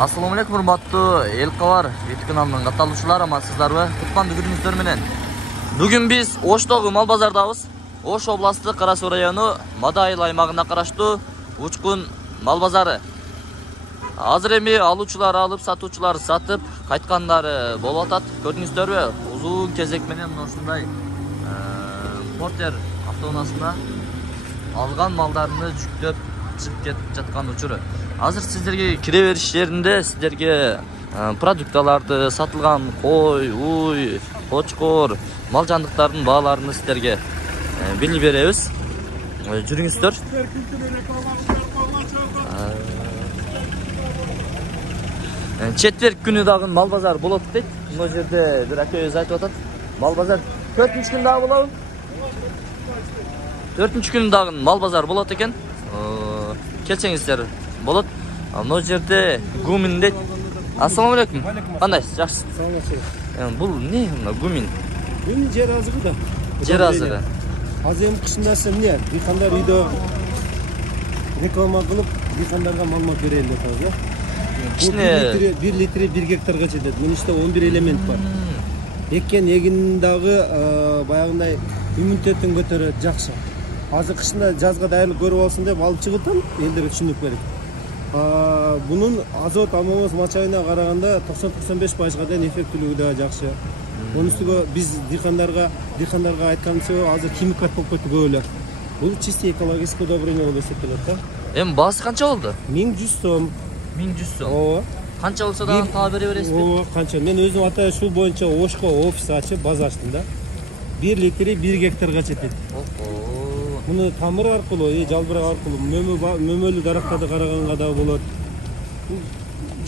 Assalamu alaikum hurmatlı Elkavar YouTube kanalının katılışçılar, amansızlarбы? Kutmandı gününüzдөр menen. Bugün biz Oştogу mal bazardabız. Oş oblasti Karasu rayonu Madayıl aymağına karıştı Uçkun mal bazarı. Hazır эми aluvchilar alıp satuvchilar satıp qaytkandары болуп атат. Көрдүңүздөрбү? Uzun кезек менен ушундай Porter автоунаасында алган малдарını жүктөп чыгып кетип жаткан учуру. Азыр сиздерге кире бериш жеринде сиздерге продукталарды, сатылган кой, уй, кочкор, мал жандыктардын бааларын сиздерге билип беребиз. Жүрүңүздөр. Четверг күнү дагы мал базар болот дейт. Мына жерде бир акөбүз айтып атат. Мал базар 4-нчү күн дагы болобу? 4-нчү күн дагы мал базар болот экен. Келсеңиздер болот. Мына жерде гумин дейт. Ассаламу алейкум. Кандайсыз? Жакшысыз? Саламатсызбы. Бул эмне мына гумин? Гумин жер азыгы да. Жер азыгы. Азыр эми кышындасы эмне? Дыйкандар үйдө реклама кылып, дыйкандарга маалымат берели деп атат, э? Кичине 1 литри 1 гектарга жетет. Мунун ичинде 11 элемент бар. Экен эгин дагы баягындай иммунитетин көтөрөт, жакшы. Азыр кышында жазга даярлык көрүп алсын деп алып чыгытам, элдерге түшүнүк берет. Bunun azot ammoз мачайына караганда 90-95%га дейин эффектилиги да жакшы. Onun üstüne biz dikhanlarga aytkanımız azır kimikat болып кетти көп эле. Бул чисто экологический удобрение болуп эсептелет да. Эми баасы канча болду? 1100 сом. 1100 сом. Ооба. Канча болсо да таба бере бересизби? Ооба, канча. Мен өзүм ата ушул боюнча Ошко офис ачып, база ачтым да. 1 литри 1 гектарга жетет. Муну тамыр аркылуу, жалбырак аркылуу мөмөлүү дарактарды караганга да болот.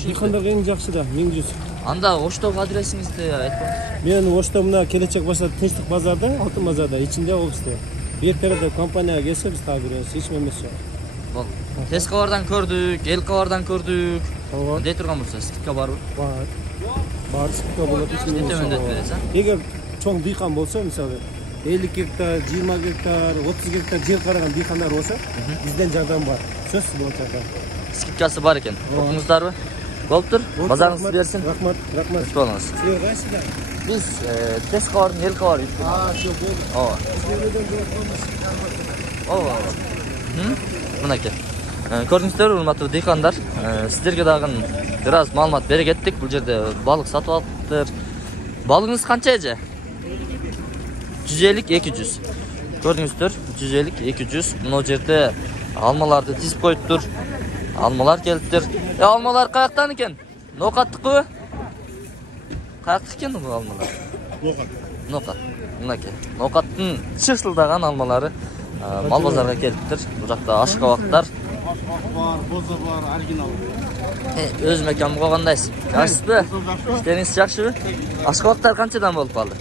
Дыйкандарга эң жакшы да, 1100. Анда Оштогу адресиңизди айтпаңыз. Мен Ошто мына келечек башта Тынчтык базарда, Алтын базарда, ичинде офисте. Бир жерде компанияга келсе биз таап беребиз, эч эмес жок. Бол. Тескабардан көрдүк, Элкабардан көрдүк. Ооба. Дей турган болсо, скидка барбы? Бар. Бар, скидка болот, эч эмес жок. Төмөндөтүп бересиз, а? Эгер чоң дыйкан болсо, мисалы 50 гектар, 20 гектар, 30 гектар жер караган дыйкандар болсо, бизден жардам бар. Сөзсүз болот жардам. Скидкасы бар экен. Окуңуздарбы? Болуптур. Базарыңыз берсин. Рахмат, рахмат. Күтүп алыңыз. Силер кайсыздар? Биз Тескабардын Элкабар. Жок, болду. Ооба. Ооба. Мынакей. Көрдүңүздөрбү, урматтуу дыйкандар? Сиздерге дагы бир аз маалымат бере кеттик. Бул жерде балык сатып алыптыр. Балыгыңыз канча эже? 150-200. Көрдүңүздөр, 150-200. Мына жерде алмаларды тизип коюптур. Алмалар келиптир. Алмалар каяктан экен? Нокаттыкпы? Каяктык экен бул алмалар? Нокат. Мынакей. Нокаттын чырсылдаган алмалары мал базарга келиптир. Бул жакта ашкабактар. Ашкабак бар, бозо бар, оригинал. Өз меканымга койгондайсыз. Жакшысызбы? Иштериңиз жакшыбы? Ашкабактар канчадан болуп калды?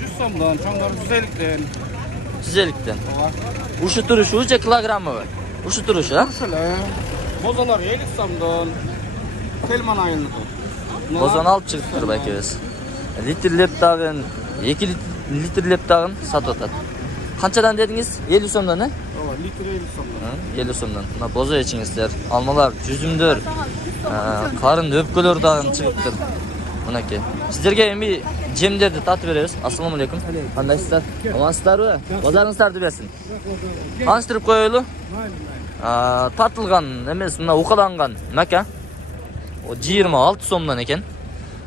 100 сомдон, чоңдору 150ден. 150ден. Ушу турушу же килограммыбы? Ушу турушу, а? Ушуле. Бозолор 50 сомдон. Телман айылныкы. Бозону алып чыгыптыр байкебиз. Литрлеп дагы 2 литрлеп дагы сатып атат. Канчадан дедиңиз? 50 сомдон, э? Ооба, литр 50 сомдон. 50 сомдон. Мына бозо ичиңиздер, алмалар, жүзүмдөр, карын өпкөлөр дагы чыгыптыр. Мынакей. Сиздерге эми жемдерди татып беребиз. Ассаламу алейкум. Кандайсыздар? Амансыздарбы? Базарыңыздарды берсин. Таныштырып коелу. Тартылган эмес, мына укаланган мака 26 сомдон экен.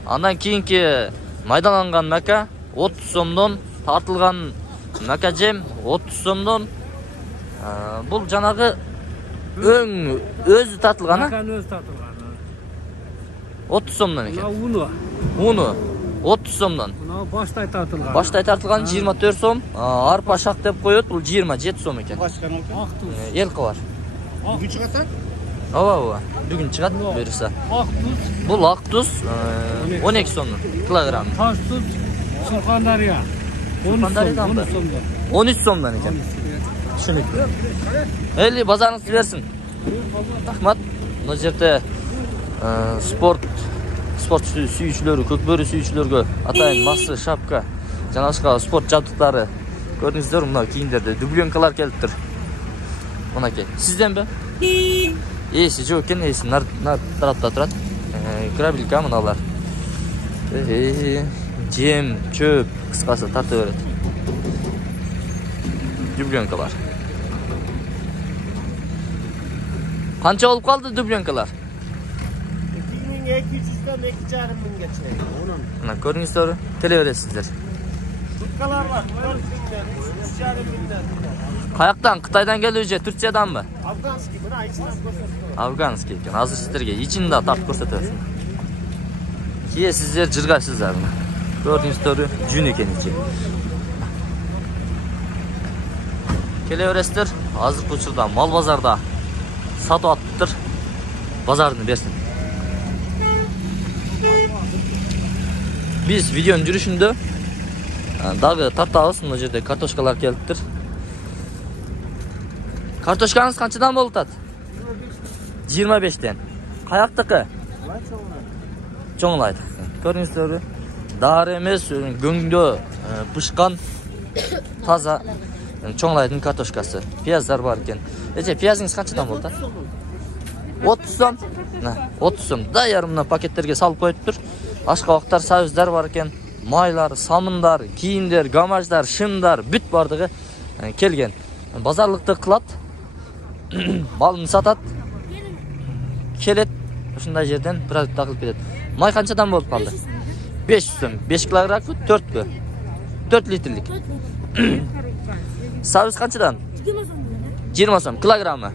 Андан кийинки майдаланган мака 30 сомдон, тартылган мака жем 30 сомдон. Бул жанагы өң өзү тартылган, а? Маканы өзү тартылган. 30 сомдон экен. Уну 30 сомдон. Мына баштай тартылган. Баштай тартылган 24 сом, арпа шак деп коет, бул 27 сом экен. Элкабар. Бүгүн чыгат? Ооба. Бүгүн чыгат буюрса. Бул ак туз 12 сомдон килограмм. Таш туз Сурхандария. 13 сомдон экен. Түшүнүктүү. Эли базарыңызды берсин. Рахмат. Мына жерде спорт сүйүүчүлөрү, көкбөрү сүйүүчүлөргө атайын масы, шапка, жана башка спорт жабдыктары. Көрдүңүздөр, мына кийимдерде дубленкалар келиптир. Мынакей. Сизденби? Эси жок экен, эси нар тарапта турат. Grabelka mınalar. Cem, çöp, kıskası tartı öğret. Dublyonkalar. Qancha olib qoldi dublyonkalar? 2200'dan 2,5 minggacha. Mana ko'ringizlar, televerasizlar. Tutkalar var. 4 mingdan, 3,5 mingdan. Qayoqdan? Xitoydan keluvchi, Turkiyadanmi? Afganskiy, buni ichidan ko'rsatdim. Afganskiy ekan. Hozir sizlarga ichida tap ko'rsatasiz. Keyin sizlar jirg'asizlar. Ko'ringizlar, jun ekan ichi. Kelaverasizlar, hozir ko'chirda mol bozorda sotyaptir. Bozorni bersin. Biz videonun yurishida dag'i tartamiz, bu yerda kartoshkalar kelibdir. Kartoshkangiz qanchadan bo'ladi? 25 dan. Qayoqdaki? Cho'nglaydi. Ko'ringizlar, dori emas, go'ngda pishgan toza cho'nglaydigan kartoshkasi. Piyazlar bor ekan. Necha piyazingiz qanchadan bo'ladi? 30 so'm. 30 so'm. Da yarımdan paketlarga solib qo'yibdir. Boshqa vaqtlar savizlar bor ekan. Maylar, samundar, kiyimlar, gamajlar, shimlar, büt bordigi kelgan. Bozorlikda qiladi. Malni sotadi. Kelet shunday yerdan produkt taqilib ketadi. May qanchadan bo'lib qoldi? 500 so'm. 5 kilogramm, 4 ku. 4 litrlik. Saviz qanchadan? 20 so'm kilogrammi.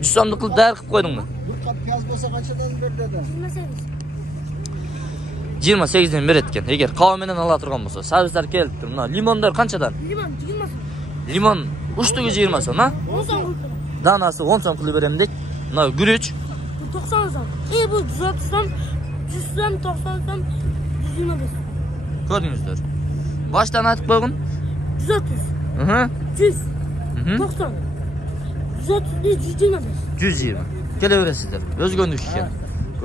100 so'mni qilib dayar qilib qo'ydingmi? Bir qop piyoz bo'lsa qanchadan berdi? 28 dan ber etgan. Agar qavmidan ola turgan bo'lsa, savizlar kelibdi. Mana limonlar qanchadan? Limon 20 so'm. Limon ushtiga 20 so'm, ha? 10 so'm. Danasi 10 so'm qilib beramdik. Mana guruch 90 so'm. Bu 130 so'm, 100 so'm, 90 so'm, 125 so'm. ko'rdingizlar. Boshdan aytib qo'ygin. 130. 100. 90. 130, 125. 120. Kelaverasizlar. O'zg'ondish ekan.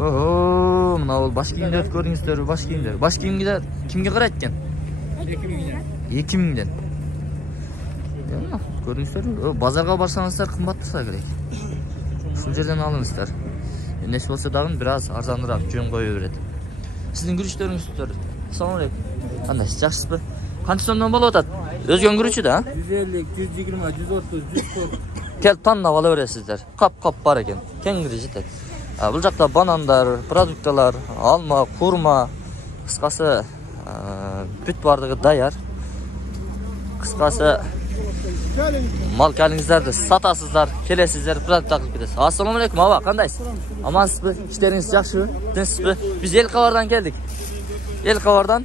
Oho, mana ol bosh kiyimlar ko'rdingizlar, bosh kiyimlar. Bosh kiyimga kimga qarayotgan? 2000 dan. Ko'rdingizlar, bozorga borsangizlar qimmat tursa kerak. Shu yerdan olingizlar. Nesh bo'lsa dag'in biroz arzonroq jo'n qo'yaveradi. Sizning guruchlaringiz tutar. Assalomu alaykum. Qanday, yaxshisizmi? Qancha so'mdan bo'layotadi? O'zgan guruchida? 150, 120, 130, 140. Kel tanlab olaverasizlar. Qop bor ekan. Kengri jetadi. Bu yoqda bananlar, produktlar, olma, xurmo, qisqasi büt bordigi tayyor. Qisqasi mal kalingizlarni sotasizlar, kelasizlar, produkt taqib ketasiz. Assalomu alaykum, ava, qandaysiz? Amansizmi? Ishlaringiz yaxshimi? Tinchsizmi? Biz Elqavardan keldik. Elqavardan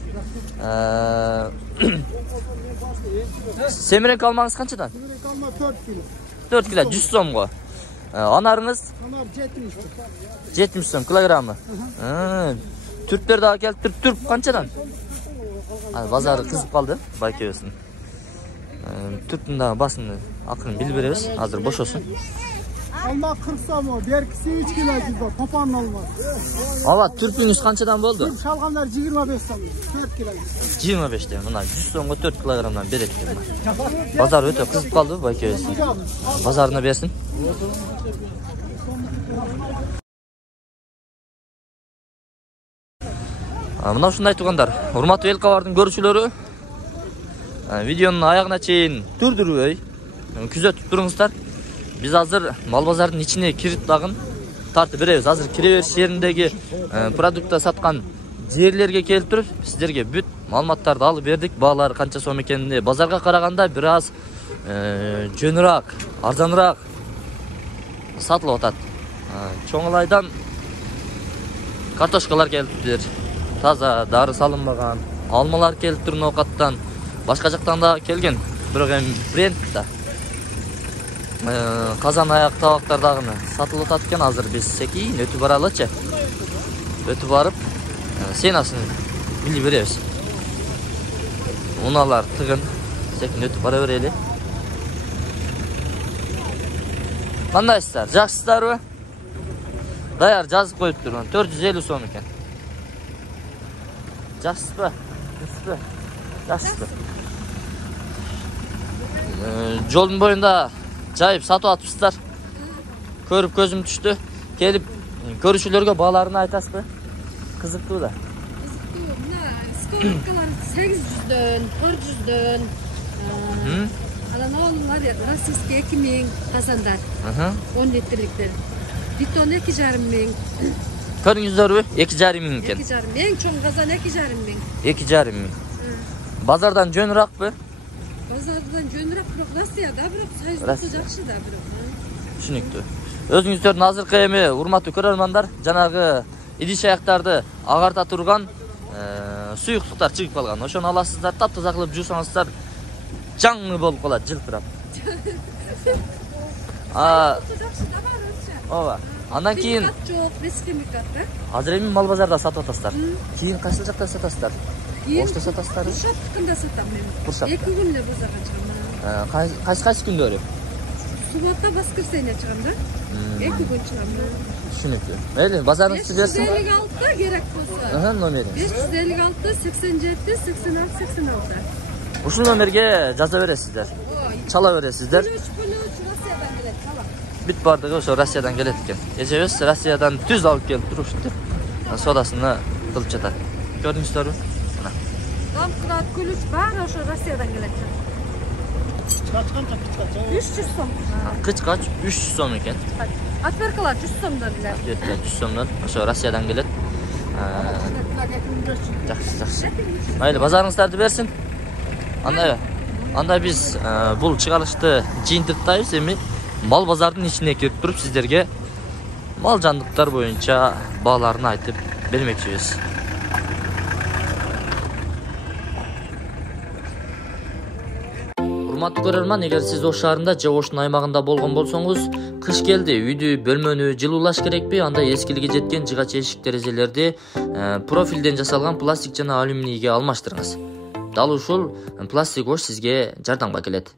Semiren kalmangiz qanchadan? Kalma 4 kilo. 4 kilo 100 so'mga. Anaringiz Anar 70. 70 so'm kilogrammi. Turplarda kelib turp qanchadan? Bozor qizib qoldi, bayqaysiz. Turpda basini aqlini bilib beramiz. Hozir bo'sh olsin. Alma 40 so'm, berkisi 3 kilo gibi. Topan olmaz. Ava, turpingiz qanchadan bo'ldi? Turp şalğanlar 25 so'm, 4 kilo. 25 dan. Mana 100 so'mga 4 kilogramdan beradi. Bozor o'ta qizib qoldi, bayqaysiz. Bozorni bersin. Mana shunday tuganlar. Hurmatli Elqavarning ko'ruvchilari, videoni oyog'ina cheyin turdirib, kuzatib turingizlar. Biz hozir mol bozorining ichine kirib dag'in tartib beramiz. Hozir kiraverish yerindagi produktlar sotgan yerlarga kelib turib, sizlarga büt ma'lumotlarni olib berdik. Бағалар qancha so'm ekanini bozorga qaraganda biroz jo'nroq, arzonroq sotilyotadi. Cho'nglaydan kartoshkalar kelibdir. Toza, dori solinmagan, olmalar kelibdir noqatdan. Boshqa joqdan da kelgan. Biroq ham brendda qozon oyoq tovoqlardagini sotilyotadi ekan. Hozir biz sekin o'tib boraylikchi. O'tib borib, senasini bilib beramiz. Unalar tig'in sekin o'tib boraveraylik. Qandaysizlar? Yaxshisizlarmi? Dayar yozib qo'yib turman. 450 so'm ekan. Yaxshisizmi? Yaxshisizmi? Yo'lning bo'yida jayib sotyapsizlar. Ko'rib ko'zim tushdi. Kelib Көрүүчүлөргө бааларын айтасызбы? Кызыктуу да. Мына сковородкалар 800дөн, 400дөн. Анан олар российский 2000 казандар. 10 литрликтер. Бетон 2,5 Көрүңүздөрбү? 2,5 миң экен. 2,5 эң чоң казан 2,5 миң. 2,5 миң. Базардан жөнүрөкпү? Базардан жөнүрөөк, бирок Россияда, бирок сайыздысы жакшы да, бирок. Түшүнүктүү. Өзүңүздөрдүн азыркы эми урматтуу көрөрмандар, жанагы идиш аяктарды агарта турган суюктуктар чыгып калган. Ошону аласыздар, таптаза кылып жуусаңыздар, жаңы болуп калат, жылтырап. Жакшы да бар өзчө. Ооба. Андан кийин жок, бескемикат да. азыр эми мал базарда сатып атасыздар. Кийин кайсы жакта сатасыздар? Ошто сатасыздар? Куршаттыкында сатам мен. Куршатта. 2 күн эле базарга чыгам. Кайсы күндөрү? Суббота, воскресенье чыгам да. 2 күн чыгам да. Түшүнүктүү. Мейли, базарыңызды берсин. 556 керек болсо. Номериңиз. 556 87 86 86. Ушул номерге жаза бересиздер. Чала бересиздер. Плюс Россиядан келет, чала. Бүт бардыгы ошо Россиядан келет экен. Эжебиз Россиядан түз алып келип турушту. Содасыны кылып жатат. Көрдүңүздөрбү? Мына. Лампырат, күлүч баары ошо Россиядан келет. 300 сом. Кычкач 300 сом экен. Отверткалар 100 сомдон эле. 300 сомдон. Ошо Россиядан келет. Жакшы. Мейли, базарыңыздарды берсин. Анда биз бул чыгарылышты жыйынтыктайбыз. Эми мал базардын ичине кирип туруп сиздерге мал жандыктар боюнча бааларын айтып бермекчибиз. Урматтуу көрөрман, эгер сиз Ош шаарында же Оштун аймагында болгон болсоңуз, кыш келди, үйдү, бөлмөнү жылуулаш керекпи? Анда эскилиги жеткен жыгач эшик терезелерди профилден жасалган пластик жана алюминийге алмаштырыңыз. Дал ушул пластик Ош сизге жардамга келет.